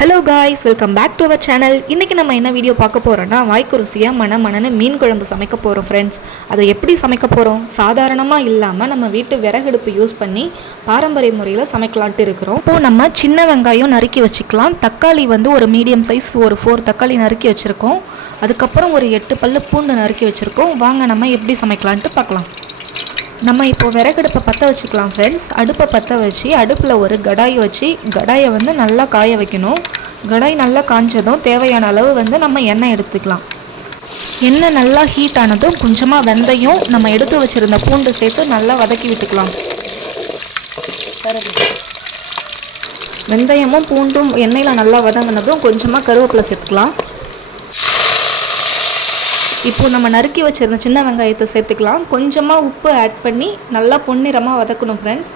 Hello guys, welcome back to our channel. இன்றைக்கி நம்ம என்ன வீடியோ பார்க்க போகிறோன்னா, வாய்க்கு ருசியாக மணன்னு மீன் குழம்பு சமைக்க போகிறோம் ஃப்ரெண்ட்ஸ். அதை எப்படி சமைக்க போகிறோம்? சாதாரணமாக இல்லாமல் நம்ம வீட்டு விறகடுப்பு யூஸ் பண்ணி பாரம்பரிய முறையில் சமைக்கலான்ட்டு இருக்கிறோம். இப்போது நம்ம சின்ன வெங்காயம் நறுக்கி வச்சுக்கலாம். தக்காளி வந்து ஒரு மீடியம் சைஸ் ஒரு 4 தக்காளி நறுக்கி வச்சுருக்கோம். அதுக்கப்புறம் ஒரு 8 பல்லு பூண்டு நறுக்கி வச்சுருக்கோம். வாங்க நம்ம எப்படி சமைக்கலான்ட்டு பார்க்கலாம். நம்ம இப்போது விறகடுப்பை பற்ற வச்சுக்கலாம் ஃப்ரெண்ட்ஸ். அடுப்பை பற்ற வச்சு அடுப்பில் ஒரு கடாய் வச்சு கடாயை வந்து நல்லா காய வைக்கணும். கடாய் நல்லா காய்ஞ்சதும் தேவையான அளவு வந்து நம்ம எண்ணெய் எடுத்துக்கலாம். எண்ணெய் நல்லா ஹீட் ஆனதும் கொஞ்சமாக வெந்தயம், நம்ம எடுத்து வச்சுருந்த பூண்டு சேர்த்து நல்லா வதக்கி விட்டுக்கலாம். வெந்தயமும் பூண்டும் எண்ணெயில் நல்லா வதங்கினதும் கொஞ்சமாக கருவேப்பிலை சேர்த்துக்கலாம். இப்போது நம்ம நறுக்கி வச்சுருந்த சின்ன வெங்காயத்தை சேர்த்துக்கலாம். கொஞ்சமாக உப்பு ஆட் பண்ணி நல்லா பொன்னிறமாக வதக்கணும் ஃப்ரெண்ட்ஸ்.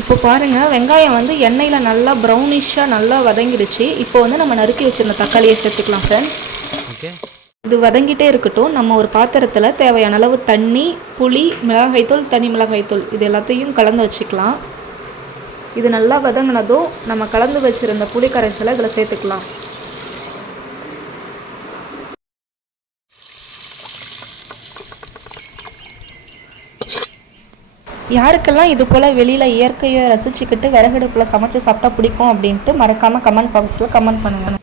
இப்போ பாருங்கள், வெங்காயம் வந்து எண்ணெயில் நல்லா ப்ரௌனிஷாக நல்லா வதங்கிடுச்சு. இப்போ வந்து நம்ம நறுக்கி வச்சுருந்த தக்காளியை சேர்த்துக்கலாம் ஃப்ரெண்ட்ஸ். இது வதங்கிட்டே இருக்கட்டும். நம்ம ஒரு பாத்திரத்தில் தேவையான அளவு தண்ணி, புளி, மிளகாய்த்தூள், தனி மிளகாய்த்தூள் இது எல்லாத்தையும் கலந்து வச்சுக்கலாம். இது நல்லா வதங்கினதும் நம்ம கலந்து வச்சுருந்த புளி கரைசலை இதில் சேர்த்துக்கலாம். யாருக்கெல்லாம் இது போல் வெளியில் இயற்கையை ரசிச்சுக்கிட்டு விறகடுப்பில் சமைச்சு சாப்பிட்டா பிடிக்கும் அப்படின்ட்டு மறக்காமல் கமெண்ட் பாக்ஸில் கமெண்ட் பண்ணுங்கள்.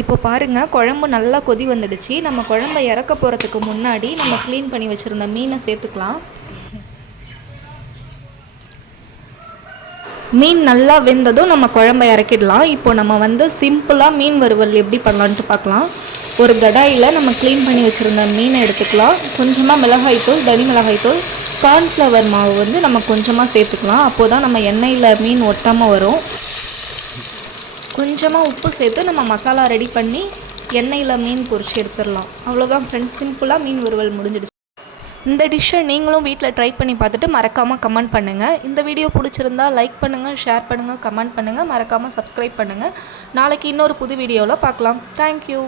இப்போ பாருங்கள், குழம்பு நல்லா கொதி வந்துடுச்சு. நம்ம குழம்பை இறக்க போகிறதுக்கு முன்னாடி நம்ம க்ளீன் பண்ணி வச்சுருந்த மீனை சேர்த்துக்கலாம். மீன் நல்லா வெந்ததும் நம்ம குழம்பை இறக்கிடலாம். இப்போ நம்ம வந்து சிம்பிளாக மீன் வறுவல் எப்படி பண்ணலான்ட்டு பார்க்கலாம். ஒரு கடாயில் நம்ம க்ளீன் பண்ணி வச்சுருந்த மீனை எடுத்துக்கலாம். கொஞ்சமாக மிளகாய்த்தூள், தனி மிளகாய்த்தூள், கார்ன்ஃப்ளவர் மாவு வந்து நம்ம கொஞ்சமாக சேர்த்துக்கலாம். அப்போது தான் நம்ம எண்ணெயில் மீன் ஒட்டாமல் வரும். கொஞ்சமாக உப்பு சேர்த்து நம்ம மசாலா ரெடி பண்ணி எண்ணெயில் மீன் பொரிச்சு எடுத்துடலாம். அவ்வளோதான் ஃப்ரெண்ட்ஸ், சிம்பிளாக மீன் வறுவல் முடிஞ்சிடுச்சு. இந்த டிஷ்ஷை நீங்களும் வீட்டில் ட்ரை பண்ணி பார்த்துட்டு மறக்காமல் கமெண்ட் பண்ணுங்கள். இந்த வீடியோ பிடிச்சிருந்தா லைக் பண்ணுங்கள், ஷேர் பண்ணுங்கள், கமெண்ட் பண்ணுங்கள், மறக்காமல் சப்ஸ்கிரைப் பண்ணுங்கள். நாளைக்கு இன்னொரு புது வீடியோவில் பார்க்கலாம். தேங்க்யூ.